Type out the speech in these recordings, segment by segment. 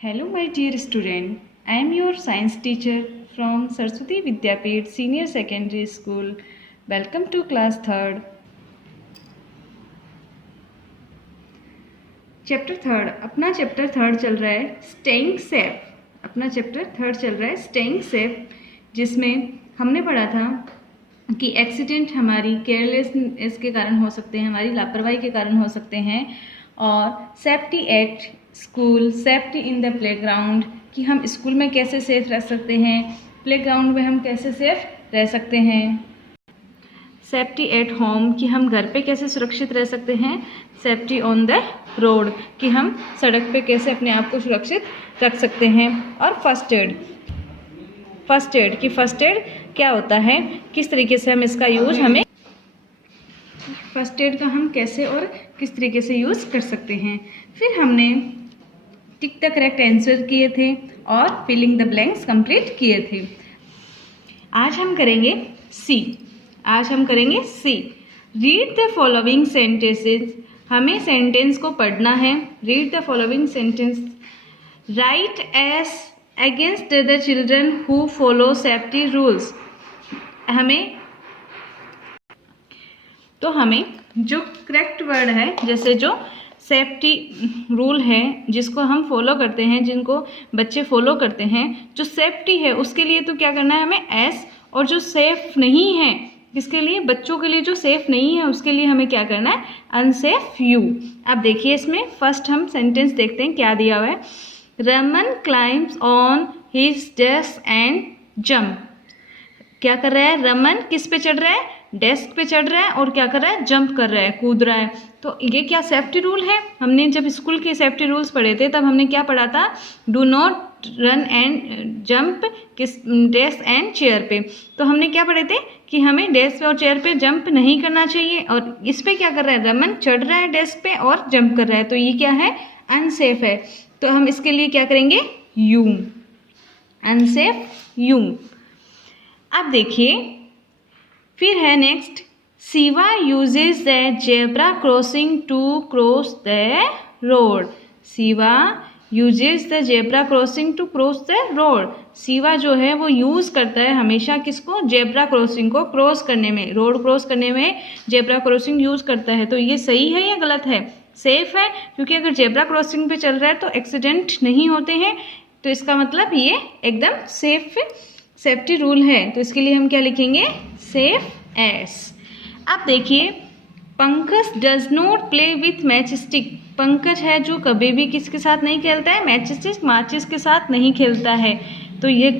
Hello, my dear student. I am your science teacher from Saraswati Vidyapeeth Senior Secondary School. Welcome to class 3rd. Chapter 3rd. अपना chapter 3rd चल रहा है staying safe. अपना chapter 3rd चल रहा है staying safe, जिसमें हमने पढ़ा था कि एक्सीडेंट हमारी केयरलेसनेस के कारण हो सकते हैं, हमारी लापरवाही के कारण हो सकते हैं, और safety at school, safety in the playground, कि हम स्कूल में कैसे सेफ रह सकते हैं, प्लेग्राउंड में हम कैसे सेफ रह सकते हैं, सेफ्टी एट होम, कि हम घर पे कैसे सुरक्षित रह सकते हैं, सेफ्टी ऑन द रोड, कि हम सड़क पे कैसे अपने आप को सुरक्षित रख सकते हैं, और फर्स्ट एड कि फर्स्ट एड क्या होता है, किस तरीके से हम इसका यूज फर्स्ट एड का हम कैसे और किस तरीके से यूज़ कर सकते हैं। फिर हमने टिक द करेक्ट आंसर किए थे और फिलिंग द ब्लैंक्स कंप्लीट किए थे। आज हम करेंगे सी। रीड द फॉलोइंग सेंटेंसेस, हमें सेंटेंस को पढ़ना है। Read the following sentence. Right S against the children who follow safety rules. हमें जो करेक्ट वर्ड है, जैसे जो सेफ्टी रूल है जिसको हम फॉलो करते हैं, जिनको बच्चे फॉलो करते हैं, जो सेफ्टी है उसके लिए तो क्या करना है हमें एस, और जो सेफ नहीं है इसके लिए, बच्चों के लिए जो सेफ नहीं है उसके लिए हमें क्या करना है, अनसेफ यू। अब देखिए इसमें फर्स्ट हम सेंटेंस देखते हैं क्या दिया हुआ है। Raman climbs on his desk and jump. क्या कर रहा है रमन, किस पे चढ़ रहा है, डेस्क पे चढ़ रहा है, और क्या कर रहा है, जंप कर रहा है, कूद रहा है। तो ये क्या सेफ्टी रूल है। हमने जब स्कूल के सेफ्टी रूल्स पढ़े थे तब हमने क्या पढ़ा था, do not run and jump किस डेस्क एंड चेयर पे। तो हमने क्या पढ़े थे कि हमें डेस्क पे और चेयर पे जंप नहीं करना चाहिए, और इस पे क्या कर रहा है, रमन चढ़ रहा है डेस्क पे और जंप कर रहा है, तो ये क्या है, अनसेफ है। तो हम इसके लिए क्या करेंगे, यू, अनसेफ यू। अब देखिए फिर है next, Shiva uses the zebra crossing to cross the road. Shiva uses the zebra crossing to cross the road. Shiva जो है वो यूज़ करता है हमेशा किसको, जेब्रा क्रॉसिंग को क्रॉस करने में, रोड क्रॉस करने में जेब्रा क्रॉसिंग यूज़ करता है। तो ये सही है या गलत है, सेफ है, क्योंकि अगर जेब्रा क्रॉसिंग पे चल रहा है तो एक्सीडेंट नहीं होते हैं, तो इसका मतलब ये एकदम सेफ्टी रूल है। तो इसके लिए हम क्या लिखेंगे, सेफ एस। अब देखिए, Pankaj does not play with match stick. Pankaj है जो कभी भी किसके साथ नहीं खेलता है, मैच स्टिक, माचिस के साथ नहीं खेलता है। तो ये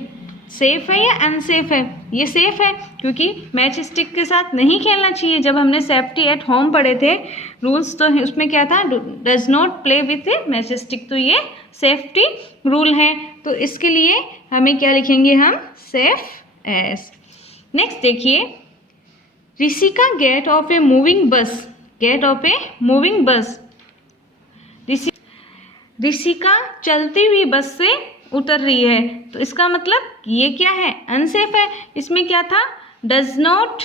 सेफ है या अनसेफ है, ये सेफ है, क्योंकि मैच स्टिक के साथ नहीं खेलना चाहिए। जब हमने सेफ्टी एट होम पढ़े थे रूल्स, तो उसमें क्या था, does not play with match stick, तो ये सेफ्टी रूल है। तो इसके लिए हमें क्या लिखेंगे हम, सेफ एस। नेक्स्ट देखिए, Rishika get off a moving bus. Get off a moving bus, Rishika चलती हुई बस से उतर रही है, तो इसका मतलब ये क्या है, अनसेफ है। इसमें क्या था, does not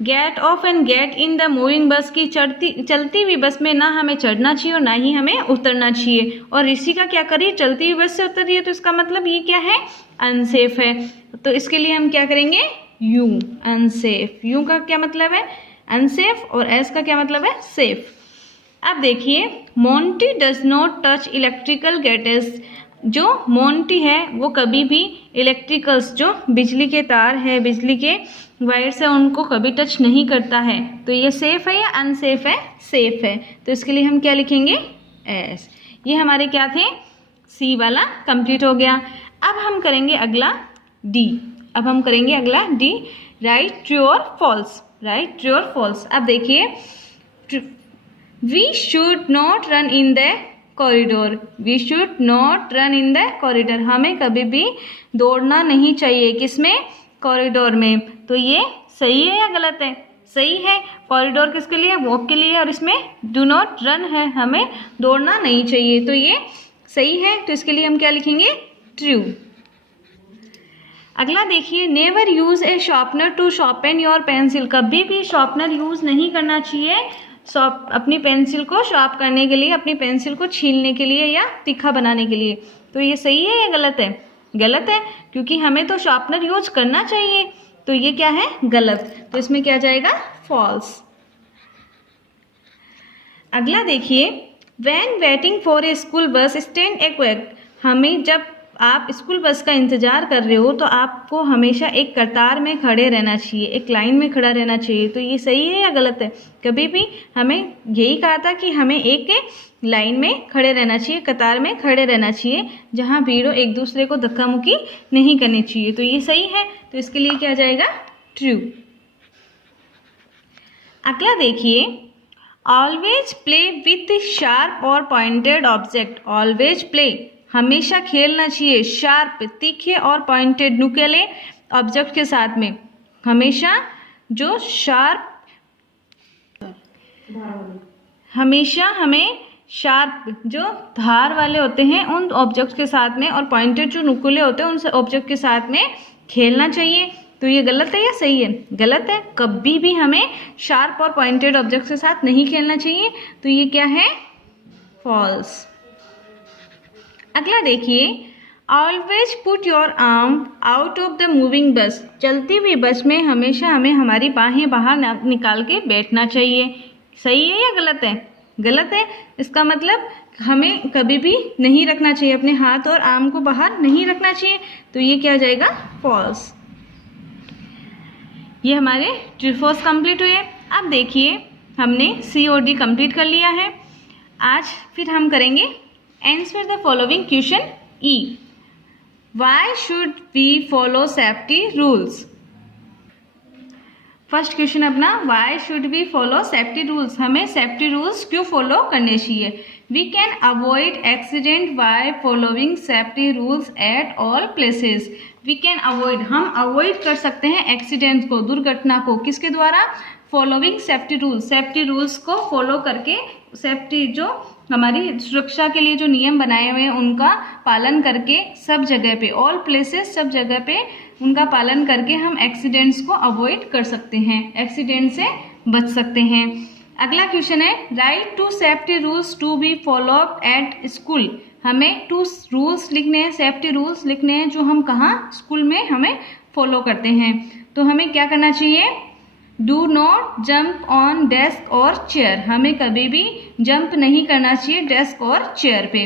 gate of and get in the moving बस, की चलती हुई बस में ना हमें चढ़ना चाहिए और ना ही हमें उतरना चाहिए। और ऋषिका क्या करी, चलती हुई बस से उतर रही है, तो इसका मतलब ये क्या है, अनसेफ है। तो इसके लिए हम क्या करेंगे, यू, अनसेफ। यू का क्या मतलब है, अनसेफ, और एस का क्या मतलब है, सेफ। अब देखिए, Monty does not touch electrical gadgets. जो मोंटी है वो कभी भी इलेक्ट्रिकल्स, जो बिजली के तार है, बिजली के वायर्स है, उनको कभी टच नहीं करता है। तो ये सेफ है या अनसेफ है, सेफ है। तो इसके लिए हम क्या लिखेंगे, एस। ये हमारे क्या थे, सी वाला कंप्लीट हो गया। अब हम करेंगे अगला डी। राइट, ट्रू और फॉल्स। राइट, ट्रू और फॉल्स। अब देखिए, we should not run in the corridor. We should not run in the corridor, हमें कभी भी दौड़ना नहीं चाहिए, किसमें, कॉरिडोर में। तो ये सही है या गलत है, सही है। कॉरिडोर किसके लिए, वॉक के लिए, और इसमें डू नॉट रन है, हमें दौड़ना नहीं चाहिए, तो ये सही है। तो इसके लिए हम क्या लिखेंगे, ट्रू। अगला देखिए, never use a sharpener to sharpen your pencil. कभी भी शार्पनर यूज नहीं करना चाहिए अपनी पेंसिल को शार्प करने के लिए, अपनी पेंसिल को छीलने के लिए या तीखा बनाने के लिए। तो ये सही है या गलत है? गलत है, क्योंकि हमें तो शार्पनर यूज करना चाहिए। तो ये क्या है? गलत। तो इसमें क्या जाएगा? फॉल्स। अगला देखिए, when waiting for a school bus stand A quake. हमें जब आप स्कूल बस का इंतज़ार कर रहे हो तो आपको हमेशा एक कतार में खड़े रहना चाहिए, एक लाइन में खड़ा रहना चाहिए। तो ये सही है या गलत है? कभी भी हमें यही कहा था कि हमें एक लाइन में खड़े रहना चाहिए, कतार में खड़े रहना चाहिए, जहाँ भीड़ हो, एक दूसरे को धक्का मुक्की नहीं करनी चाहिए। तो ये सही है, तो इसके लिए क्या जाएगा? ट्रू। अगला देखिए, ऑलवेज प्ले विथ शार्प और पॉइंटेड ऑब्जेक्ट। ऑलवेज प्ले, हमेशा खेलना चाहिए शार्प, तीखे और पॉइंटेड, नुकीले ऑब्जेक्ट के साथ में। हमेशा जो शार्प, हमेशा हमें शार्प जो धार वाले होते हैं उन ऑब्जेक्ट के साथ में, और पॉइंटेड जो नुकीले होते हैं उन ऑब्जेक्ट के साथ में खेलना चाहिए। तो ये गलत है या सही है? गलत है। कभी भी हमें शार्प और पॉइंटेड ऑब्जेक्ट के साथ नहीं खेलना चाहिए। तो ये क्या है? फॉल्स। अगला देखिए, always put your arm out of the moving बस। चलती हुई बस में हमेशा हमें हमारी बाहें बाहर निकाल के बैठना चाहिए। सही है या गलत है? गलत है। इसका मतलब हमें कभी भी नहीं रखना चाहिए, अपने हाथ और आर्म को बाहर नहीं रखना चाहिए। तो ये क्या जाएगा? फॉल्स। ये हमारे ट्रू फॉल्स कंप्लीट हुए। अब देखिए, हमने सी और डी कंप्लीट कर लिया है। आज फिर हम करेंगे answer the following question E. Why should we follow safety rules? First question अपना, why should we follow safety rules? हमें सेफ्टी रूल्स क्यों फॉलो करने चाहिए? We can avoid accident by following safety rules at all places. We can avoid, हम avoid कर सकते हैं accident को, दुर्घटना को, किसके द्वारा? Following safety rules. Safety rules को फॉलो करके, सेफ्टी जो हमारी सुरक्षा के लिए जो नियम बनाए हुए हैं उनका पालन करके, सब जगह पे, ऑल प्लेसेस, सब जगह पे उनका पालन करके हम एक्सीडेंट्स को अवॉइड कर सकते हैं, एक्सीडेंट से बच सकते हैं। अगला क्वेश्चन है, write two safety rules to be followed at school. हमें 2 रूल्स लिखने हैं, सेफ्टी रूल्स लिखने हैं, जो हम कहाँ? स्कूल में हमें फॉलो करते हैं। तो हमें क्या करना चाहिए? Do not jump on desk और चेयर। हमें कभी भी जंप नहीं करना चाहिए डेस्क और चेयर पे।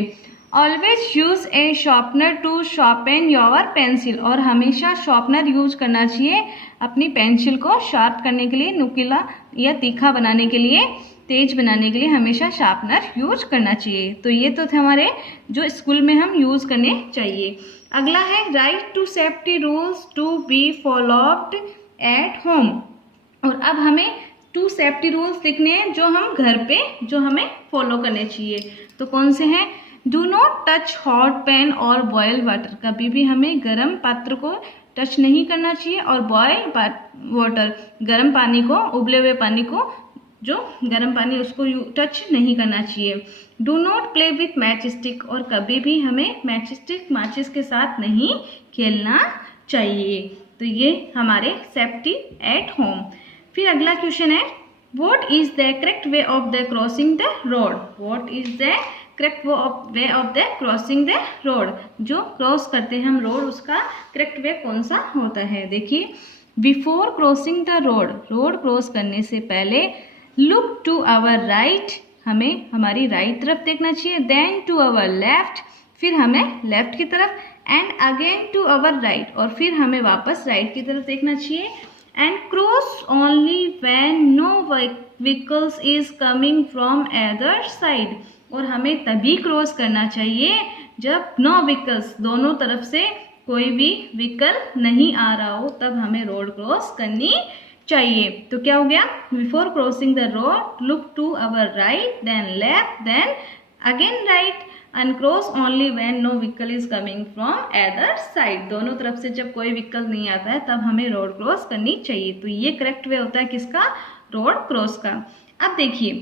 Always use a sharpener to sharpen your pencil. और हमेशा शार्पनर यूज करना चाहिए अपनी पेंसिल को शार्प करने के लिए, नुकीला या तीखा बनाने के लिए, तेज बनाने के लिए हमेशा शार्पनर यूज करना चाहिए। तो ये तो थे हमारे जो स्कूल में हम यूज करने चाहिए। अगला है, write two safety rules to be followed at home. और अब हमें 2 सेफ्टी रूल्स लिखने हैं जो हम घर पे, जो हमें फॉलो करने चाहिए। तो कौन से हैं? Do not touch hot pan और बॉयल वाटर। कभी भी हमें गर्म पात्र को टच नहीं करना चाहिए, और बॉयल वाटर, गर्म पानी को, उबले हुए पानी को, जो गर्म पानी उसको टच नहीं करना चाहिए। Do not play with match stick. और कभी भी हमें मैच स्टिक, माचिस के साथ नहीं खेलना चाहिए। तो ये हमारे सेफ्टी एट होम। फिर अगला क्वेश्चन है, what is the correct way of the crossing the road? What is the correct way of the crossing the road? जो क्रॉस करते हैं हम रोड, उसका करेक्ट वे कौन सा होता है? देखिए, before crossing the road, road cross करने से पहले, लुक टू आवर राइट, हमें हमारी राइट तरफ देखना चाहिए। देन टू आवर लेफ्ट, फिर हमें लेफ्ट की तरफ। And again to our right, और फिर हमें वापस राइट की तरफ देखना चाहिए। And cross only when no vehicles is coming from either side। और हमें तभी क्रॉस करना चाहिए जब नो व्हीकल्स, दोनों तरफ से कोई भी व्हीकल नहीं आ रहा हो, तब हमें रोड क्रॉस करनी चाहिए। तो क्या हो गया? Before crossing the road, look to our right, then left, then again right, and cross only when no vehicle is coming from other side. दोनों तरफ से जब कोई व्हीकल नहीं आता है तब हमें रोड क्रॉस करनी चाहिए। तो ये करेक्ट वे होता है किसका? रोड क्रॉस का। अब देखिए,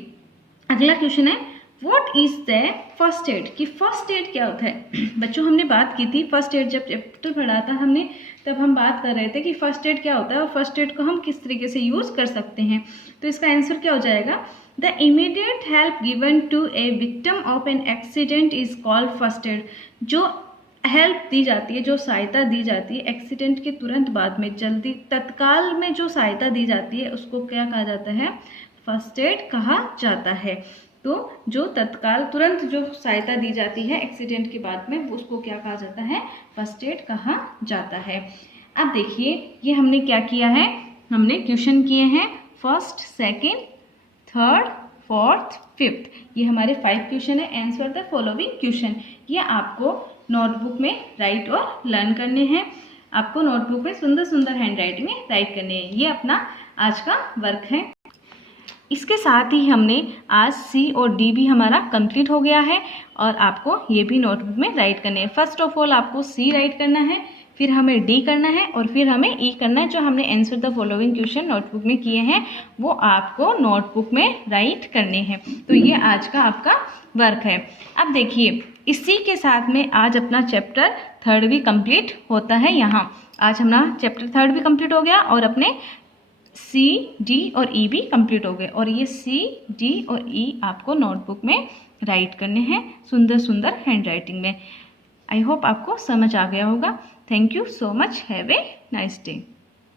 अगला क्वेश्चन है, what is the first aid? कि फर्स्ट एड क्या होता है? बच्चों, हमने बात की थी फर्स्ट एड, जब चैप्टर पढ़ा था हमने, तब हम बात कर रहे थे कि फर्स्ट एड क्या होता है और फर्स्ट एड को हम किस तरीके से यूज़ कर सकते हैं। तो इसका आंसर क्या हो जाएगा? The immediate help given to a victim of an accident is called first aid. जो हेल्प दी जाती है, जो सहायता दी जाती है एक्सीडेंट के तुरंत बाद में, जल्दी तत्काल में जो सहायता दी जाती है उसको क्या कहा जाता है? फर्स्ट एड कहा जाता है। तो जो तत्काल तुरंत जो सहायता दी जाती है एक्सीडेंट के बाद में, उसको क्या कहा जाता है? फर्स्ट एड कहा जाता है। अब देखिए ये हमने क्या किया है, हमने क्वेश्चन किए हैं first, second, third, fourth, fifth. ये हमारे 5 क्वेश्चन है। Answer the following question. ये आपको नोटबुक में राइट और लर्न करने हैं। आपको नोटबुक में सुंदर सुंदर हैंड राइटिंग में राइट करने हैं। ये अपना आज का वर्क है। इसके साथ ही हमने आज सी और डी भी हमारा कंप्लीट हो गया है और आपको ये भी नोटबुक में राइट करने हैं। फर्स्ट ऑफ ऑल आपको सी राइट करना है, फिर हमें डी करना है और फिर हमें ई करना है। जो हमने answer the following question notebook में किए हैं वो आपको नोटबुक में राइट करने हैं। तो ये आज का आपका वर्क है। अब देखिए इसी के साथ में आज अपना चैप्टर 3 भी कंप्लीट होता है। यहाँ आज हमारा चैप्टर 3 भी कंप्लीट हो गया और अपने सी, डी और ई भी कंप्लीट हो गए। और ये सी, डी और ई आपको नोटबुक में राइट करने हैं सुंदर सुंदर हैंड राइटिंग में। आई होप आपको समझ आ गया होगा। Thank you so much. Have a nice day.